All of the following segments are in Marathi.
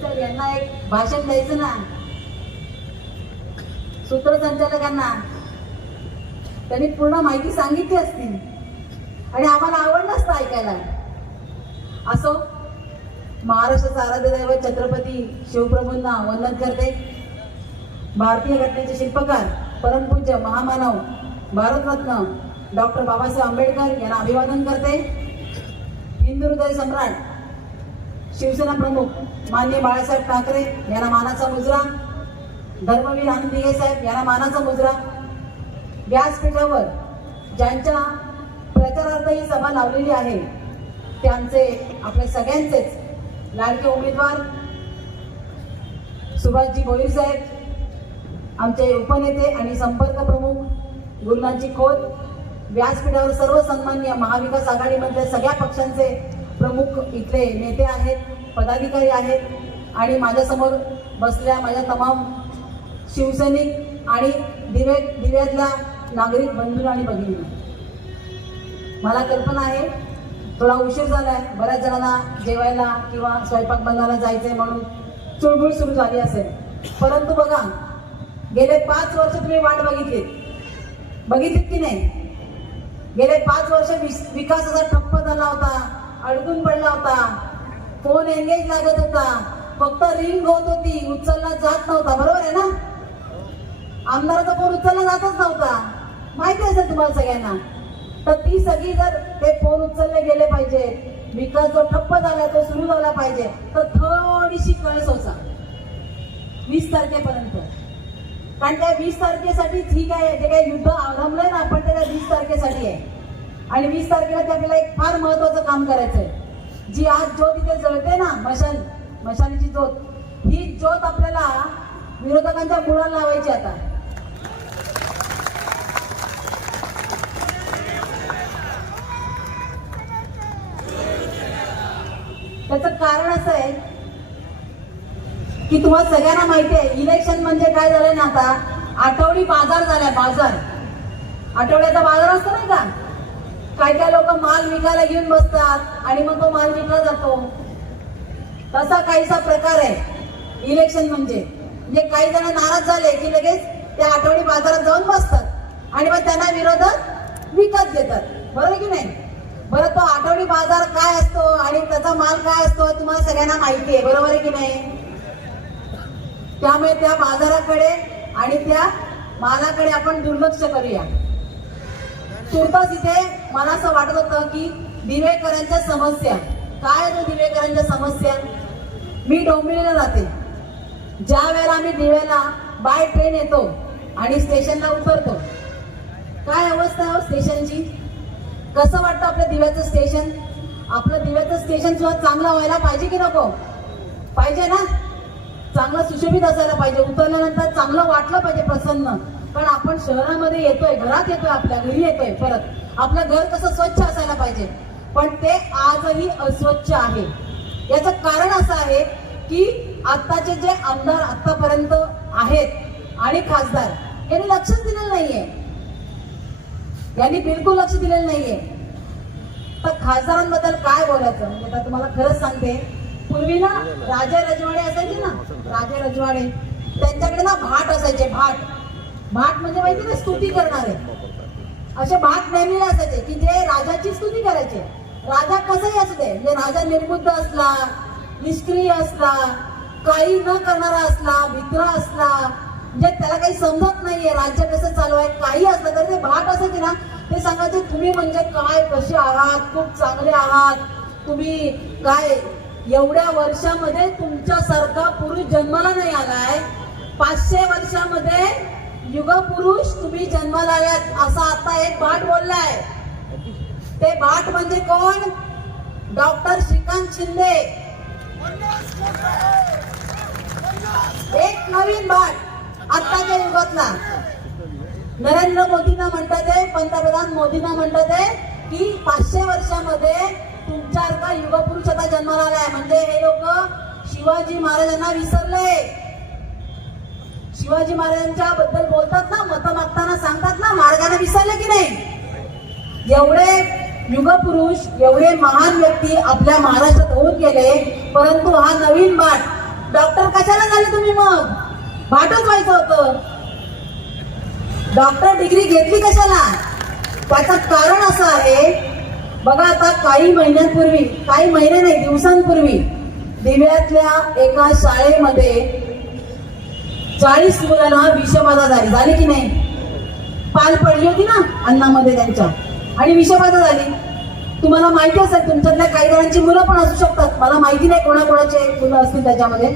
साहेब यांना एक भाषण द्यायचं ना. सूत्रसंचालकांना. त्यांनी पूर्ण माहिती सांगितली असती. आणि आम्हाला आवड असतं ऐकायला. असो महाराष्ट्राचा आराध्य दैवत छत्रपती शिवप्रभूंना वंदन करते. भारतीय घटनेचे शिल्पकार परमपूज्य महामानव भारतरत्न डॉक्टर बाबासाहेब आंबेडकर यांना अभिवादन करते. हिंदू सम्राट शिवसेना प्रमुख माननीय बाळासाहेब ठाकरे यांना मानाचा मुजरा धर्मवीर आनंद दिघे साहेब यांना मानाचा मुजरा. व्यासपीठावर ज्यांच्या प्रचारार्थ ही सभा लावलेली आहे त्यांचे आपले सगळ्यांचेच लाडके उमेदवार. सुभाषजी भोईर साहेब आमचे उपनेते आणि संपर्क प्रमुख गुरुनाथजी खोत व्यासपीठावर सर्व सन्मान्य महाविकास आघाडीमधल्या सगळ्या पक्षांचे प्रमुख इथले नेते आहेत पदाधिकारी आहेत आणि माझ्यासमोर बसल्या माझ्या तमाम शिवसैनिक आणि दिवे दिव्यातल्या नागरिक बंधू आणि भगिनी मला कल्पना आहे थोडा उशीर झाला आहे बऱ्याच जणांना जेवायला किंवा स्वयंपाक बनवायला जायचंय म्हणून चुळबुळ सुरू झाली असेल. परंतु बघा गेले पाच वर्ष तुम्ही वाट बघितली. बघितलीत की नाही? गेले पाच वर्ष विकासाचा ठप्प झाला होता अडकून पडला होता. फोन एंगेज लागत होता. फक्त रिंग होत होती उचलला जात नव्हता. बरोबर आहे ना? आमदाराचा फोन उचलला जातच नव्हता. माहिती असेल तुम्हाला सगळ्यांना? तर ती सगळी जर ते फोन उचलले गेले पाहिजे विकास जो ठप्प झाला तो सुरू झाला पाहिजे तर थोडीशी कळस होता. वीस तारखेपर्यंत. कारण त्या वीस तारखेसाठी ठीक आहे जे काही युद्ध आरंभलंय ना आपण त्या वीस तारखेसाठी आहे. आणि वीस तारखेला ते आपल्याला एक फार महत्वाचं काम करायचं आहे जी आज ज्योत इथे जळते ना मशाल मशालीची ज्योत ही ज्योत आपल्याला विरोधकांच्या मुळाला लावायची आता. त्याचं कारण असं आहे की तुम्हाला सगळ्यांना माहिती आहे इलेक्शन म्हणजे काय झालंय ना आता? आठवडी बाजार झालाय बाजार. आठवड्याचा बाजार असतो नाही का? काय काय लोक माल विकायला घेऊन बसतात आणि मग तो माल विकला जातो. तसा काहीसा प्रकार आहे इलेक्शन म्हणजे. म्हणजे काही जण नाराज झाले की लगेच त्या आठवडी बाजारात जाऊन बसतात आणि मग त्यांना विरोधात विकत घेतात. बरोबर की नाही? बरं तो आठवडी बाजार काय असतो आणि त्याचा माल काय असतो तुम्हाला सगळ्यांना माहिती आहे. बरोबर आहे की नाही? त्यामुळे त्या बाजाराकडे आणि त्या मालाकडे आपण दुर्लक्ष करूया. तुर्तास इथे मला असं वाटत होतं की दिवेकरांच्या समस्या. काय तो दिवेकरांच्या समस्या? मी डोंबिवलीला राहते ज्या वेळेला आम्ही दिवेला बाय ट्रेन येतो आणि स्टेशनला उतरतो. काय अवस्था आहे हो स्टेशनची? कसं वाटतं आपल्या दिव्याचं स्टेशन? आपलं दिव्याचं स्टेशन सुद्धा चांगलं व्हायला पाहिजे की नको? पाहिजे ना? चांगलं सुशोभित असायला पाहिजे उतरल्यानंतर चांगलं वाटलं पाहिजे प्रसन्न. पण आपण शहरामध्ये येतोय घरात येतोय आपल्या घरी येतोय परत. आपलं घर कसं स्वच्छ असायला पाहिजे. पण ते आजही अस्वच्छ आहे. याचं कारण असं आहे की आत्ताचे जे आमदार आतापर्यंत आहेत आणि खासदार यांनी लक्षच दिलेलं नाहीये. यांनी बिलकुल लक्ष दिलेलं नाहीये. तर खासदारांबद्दल काय बोलायचं? म्हणजे आता तुम्हाला खरंच सांगते पूर्वी ना राजे रजवाडे असायचे ना राजे रजवाडे. त्यांच्याकडे ना भाट असायचे भाट. भाट म्हणजे माहिती ना स्तुती करणारे. असे भाट नेमलेले असायचे की जे राजाची स्तुती करायचे. राजा कसंही असू दे म्हणजे राजा निर्बुद्ध असला निष्क्रिय असला काही न करणारा असला मित्र असला म्हणजे त्याला काही समजत नाहीये राज्य कसं चालू आहे काही असलं तर ते भाट असायचे ना. ते सांगायचे तुम्ही म्हणजे काय कसे आहात? खूप चांगले आहात. तुम्ही काय एवढ्या वर्षामध्ये तुमच्यासारखा पुरुष जन्माला नाही आलाय पाचशे वर्षामध्ये युगपुरुष तुम्ही जन्माला आलात असा आता एक भाट बोललाय ते भाट म्हणजे कोण? डॉक्टर श्रीकांत शिंदे. एक नवीन भाट आत्ताच्या युगातला. नरेंद्र मोदींना म्हणतात आहे पंतप्रधान मोदींना म्हणतात आहे की पाचशे वर्षामध्ये तुमच्यासारखा युगपुरुष आता जन्माला आलाय म्हणजे हे लोक शिवाजी महाराजांना विसरले. शिवाजी महाराजांच्या बद्दल बोलतात ना मत मागताना सांगतात ना मार्गाने विसरले की नाही? एवढे युगपुरुष एवढे महान व्यक्ती आपल्या महाराष्ट्रात होऊन गेले परंतु हा नवीन बाट डॉक्टर कशाला झाले तुम्ही मग? बाटच व्हायचं होतं. डॉक्टर डिग्री घेतली कशाला? त्याचं कारण असं आहे बघा आता काही महिन्यांपूर्वी काही महिने नाही दिवसांपूर्वी दिव्यातल्या एका शाळेमध्ये चाळीस मुलांना विषबाधा झाली. झाली की नाही? पाल पडली होती ना अन्नामध्ये त्यांच्या. आणि विषबाधा झाली. तुम्हाला माहिती असेल तुमच्यातल्या काही जणांची मुलं पण असू शकतात. मला माहिती नाही कोणाकोणाचे मुलं असतील त्याच्यामध्ये.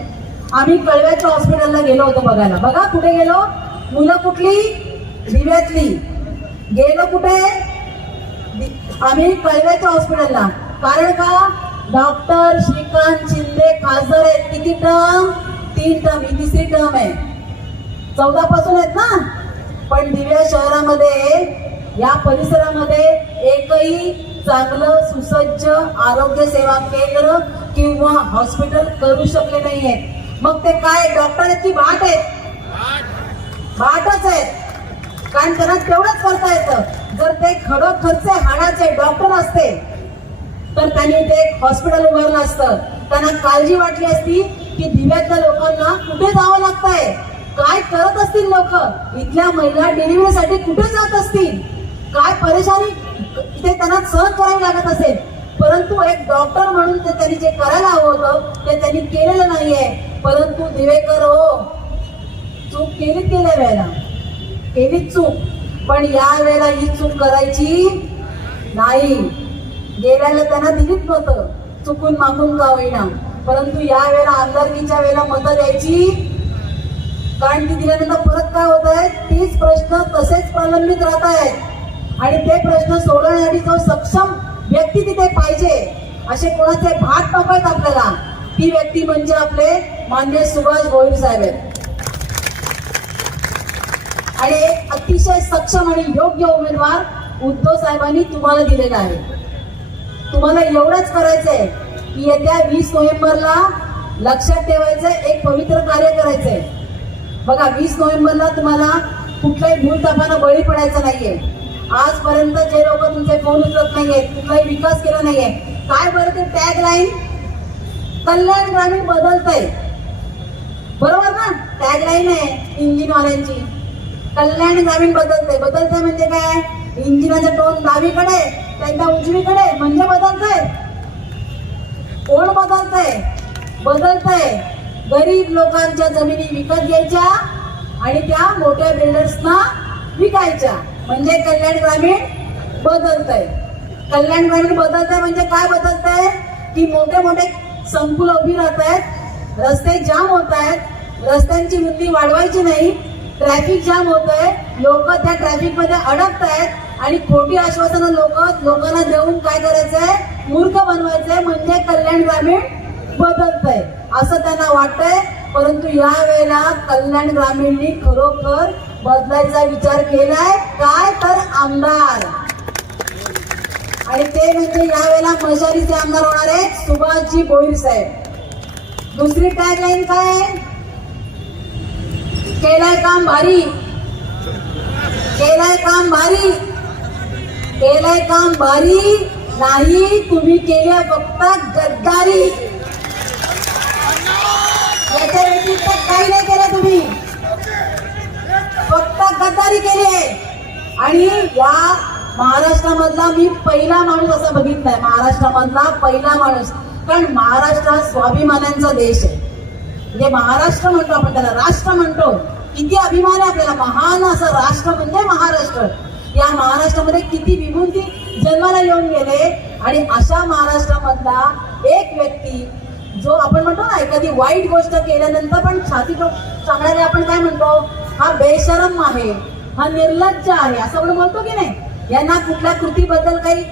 आम्ही कळव्याच्या हॉस्पिटलला गेलो होतो बघायला. बघा कुठे गेलो? मुलं कुठली? दिव्यातली. गेलो कुठे? आम्ही कळव्याच्या हॉस्पिटलला. कारण का? डॉक्टर श्रीकांत शिंदे खासदार आहेत. किती टर्म? तीन टर्म. ही तिसरी टर्म आहे. चौदा पासून आहेत ना? पण दिव्या शहरामध्ये या परिसरामध्ये एकही चांगलं सुसज्ज आरोग्य सेवा केंद्र किंवा हॉस्पिटल करू शकले नाहीये. मग ते काय? डॉक्टर आहेत की भाट आहेत. भाटच आहेत. कारण त्यांना तेवढंच करता येतं. जर ते खरोखरचे हाडाचे डॉक्टर असते तर त्यांनी ते एक हॉस्पिटल उभारलं असतं. त्यांना काळजी वाटली असती की दिव्यातल्या लोकांना कुठे जावं लागतंय? काय करत असतील लोक? इथल्या महिला डिलिव्हरीसाठी कुठे जात असतील? काय परेशानी इथे त्यांना सहन करावी लागत असेल? परंतु एक डॉक्टर म्हणून ते त्यांनी जे करायला हवं होतं ते त्यांनी केलेलं नाहीये. परंतु दिवेकर हो चूक केलीच गेल्या वेळेला. केलीच चूक. पण या वेळेला ही चूक करायची नाही. गेल्याला त्यांना दिलीच नव्हतं. चुकून मागून का होईना. परंतु या वेळेला आमदारकीच्या वेळेला मतं द्यायची कारण ती दिल्यानंतर परत काय होत आहे तीच प्रश्न तसेच प्रलंबित राहत आहेत. आणि ते प्रश्न सोडवण्यासाठी जो सक्षम व्यक्ती तिथे पाहिजे असे कोणाचे भात नको आहेत आपल्याला ती व्यक्ती म्हणजे आपले मान्य सुभाष गोयल साहेब आहेत. आणि एक अतिशय सक्षम आणि योग्य उमेदवार उद्धव साहेबांनी तुम्हाला दिलेला आहे. तुम्हाला एवढंच करायचंय की येत्या वीस नोव्हेंबरला लक्षात ठेवायचं एक पवित्र कार्य करायचंय. बघा वीस नोव्हेंबरला तुम्हाला कुठल्याही भूलथापानं बळी पडायचं नाहीये. आजपर्यंत जे लोक तुमचे फोन उचलत नाहीये कुठलाही विकास केला नाहीये. काय बरं ते टॅग लाईन कल्याण ग्रामीण बदलतंय. बरोबर ना? टॅग लाईन आहे इंजिनवाल्यांची. कल्याण ग्रामीण बदलतंय. बदलतंय म्हणजे काय? इंजिनाचं टोन डावीकडे त्यांच्या उजवीकडे म्हणजे बदलतंय. कोण बदलतंय? बदलतंय गरीब लोकांच्या जमिनी विकत घ्यायच्या आणि त्या मोठ्या बिल्डर्सना विकायच्या. म्हणजे कल्याण ग्रामीण बदलतंय. कल्याण ग्रामीण बदलतंय म्हणजे काय बदलतंय? की मोठे मोठे संकुल उभी राहत आहेत रस्ते जाम होत आहेत रस्त्यांची रुंदी वाढवायची नाही ट्रॅफिक जाम होत आहे लोक त्या ट्रॅफिकमध्ये अडकत आहेत आणि खोटी आश्वासनं लोक लोकांना देऊन काय करायचंय? मूर्ख बनवायचंय. म्हणजे कल्याण ग्रामीण बदलतंय. असं त्यांना वाटतंय. परंतु या वेळेला कल्याण ग्रामीणनी खरोखर बदलायचा विचार केलाय. काय तर आमदार. आणि ते म्हणजे यावेळेला मशालीचे आमदार होणार आहेत सुभाषजी भोईर साहेब. दुसरी टॅगलाईन काय? आहे केलाय काम भारी. केलाय काम भारी. केलाय काम भारी. नाही तुम्ही केल्या फक्त गद्दारी. याच्या व्यतिरिक्त काही नाही केलं तुम्ही. फक्त गद्दारी केली आहे. आणि या महाराष्ट्रामधला मी पहिला माणूस असा बघितलाय. महाराष्ट्रामधला पहिला माणूस. कारण महाराष्ट्र हा स्वाभिमानांचा देश आहे. म्हणजे महाराष्ट्र म्हणतो आपण त्याला राष्ट्र म्हणतो. किती अभिमान आहे आपल्याला महान असं राष्ट्र म्हणजे महाराष्ट्र. या महाराष्ट्रामध्ये किती विभूती जन्माला येऊन गेले आणि अशा महाराष्ट्रामधला एक व्यक्ती जो आपण म्हणतो ना एखादी वाईट गोष्ट केल्यानंतर पण छाती ठोक- सांगणारे आपण काय म्हणतो? हा बेशरम आहे हा निर्लज्ज आहे असं आपण म्हणतो की नाही? यांना कुठल्या कृतीबद्दल काही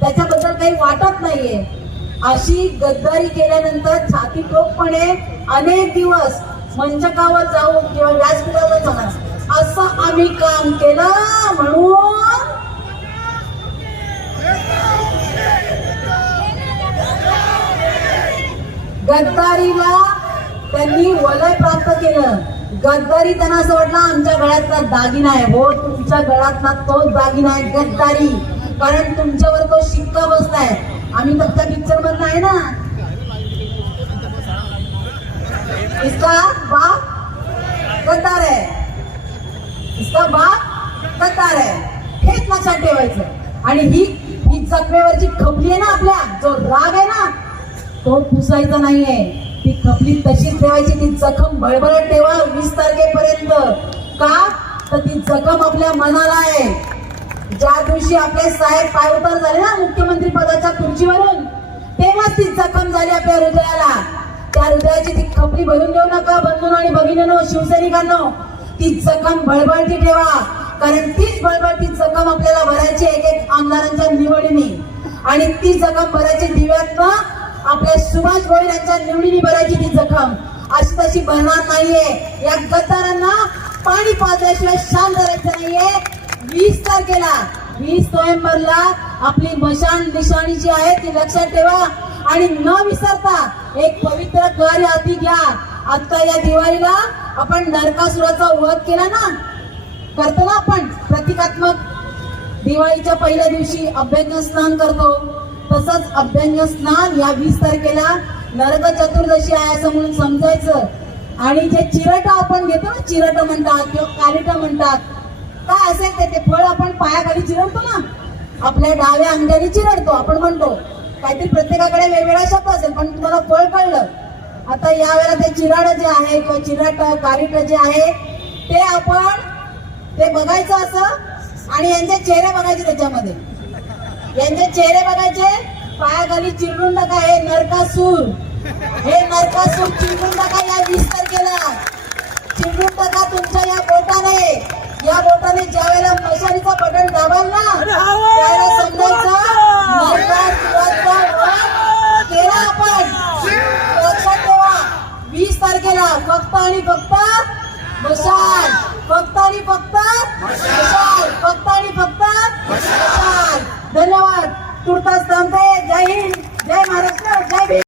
त्याच्याबद्दल काही वाटत नाहीये. अशी गद्दारी केल्यानंतर छाती टोकपणे अनेक दिवस मंचकावर जाऊन किंवा व्यासपीठावर जाणार असं आम्ही काम केलं म्हणून गद्दारीला त्यांनी वलय प्राप्त केलं. गद्दारी त्यांना असं वाटलं आमच्या गळ्यातला दागिना आहे. हो तुमच्या गळ्यातला तोच दागिना आहे गद्दारी. कारण तुमच्यावर तो शिक्का बसलाय. आम्ही फक्त पिक्चर मधला आहे ना. इसका बाप गद्दार आहे. इसका बाप गद्दार आहे. हेच लक्षात ठेवायचं. आणि ही ही जखमेवरची खपली आहे ना आपल्या जो राग आहे ना तो पुसायचा नाहीये. ती खपली तशीच ठेवायची ती जखम बळबळत ठेवा वीस तारखेपर्यंत. का? तर ती जखम आपल्या मनाला आहे. ज्या दिवशी आपले साहेब पायउतार झाले ना मुख्यमंत्री पदाच्या खुर्चीवरून तेव्हाच ती जखम झाली आपल्या हृदयाला. त्या हृदयाची ती खपली भरून देऊ नका बंधून आणि भगिनीनो शिवसैनिकांनो. ती जखम बळबळती ठेवा कारण तीच बळबळती जखम आपल्याला भरायची एक एक आमदारांच्या निवडीने. आणि ती जखम भरायची दिव्यातनं आपल्या सुभाष गोयल यांच्या निवडीने भरायची ती जखम. अशी तशी भरणार नाहीये. या गद्दारांना पाणी पाजल्याशिवाय शांत राहायचं नाहीये. वीस तारखेला. वीस नोव्हेंबरला आपली मशान निशाणी जी आहे ती लक्षात ठेवा. आणि न विसरता एक पवित्र कार्य हाती घ्या. आता या दिवाळीला आपण नरकासुराचा वध केला ना? करतो ना आपण. प्रतिकात्मक दिवाळीच्या पहिल्या दिवशी अभ्यंग स्नान करतो. तसंच अभ्यंग स्नान या वीस तारखेला नरक चतुर्दशी आहे असं म्हणून समजायचं. आणि जे चिरट आपण घेतो ना चिरट म्हणतात किंवा कालिट म्हणतात काय असेल ते ते फळ आपण पायाखाली चिरडतो ना. आपल्या डाव्या अंगाने चिरडतो आपण म्हणतो. काहीतरी प्रत्येकाकडे वेगवेगळा शब्द असेल पण तुम्हाला फळ कळलं. आता यावेळेला ते चिराड जे आहे किंवा चिराट कारिट जे आहे ते आपण ते बघायचं असं आणि यांचे चेहरे बघायचे त्याच्यामध्ये. यांचे चेहरे बघायचे पायाखाली चिरडून टाका हे नरकासूर. हे नरकासूर चिरडून टाका या वीस तारखेला चिरडून टाका तुमच्या या बोटाने. या बोटाने ज्या वेळेला मशालीचं बटन दाबाल ना त्यावेळेला समजायचं नरकासुराचा वध केला आपण. लक्षात ठेवा वीस तारखेला फक्त आणि फक्त मशाल. फक्त आणि फक्त मशाल. फक्त आणि फक्त मशाल. धन्यवाद. तुर्तास थांबते जय हिंद. जय महाराष्ट्र. जय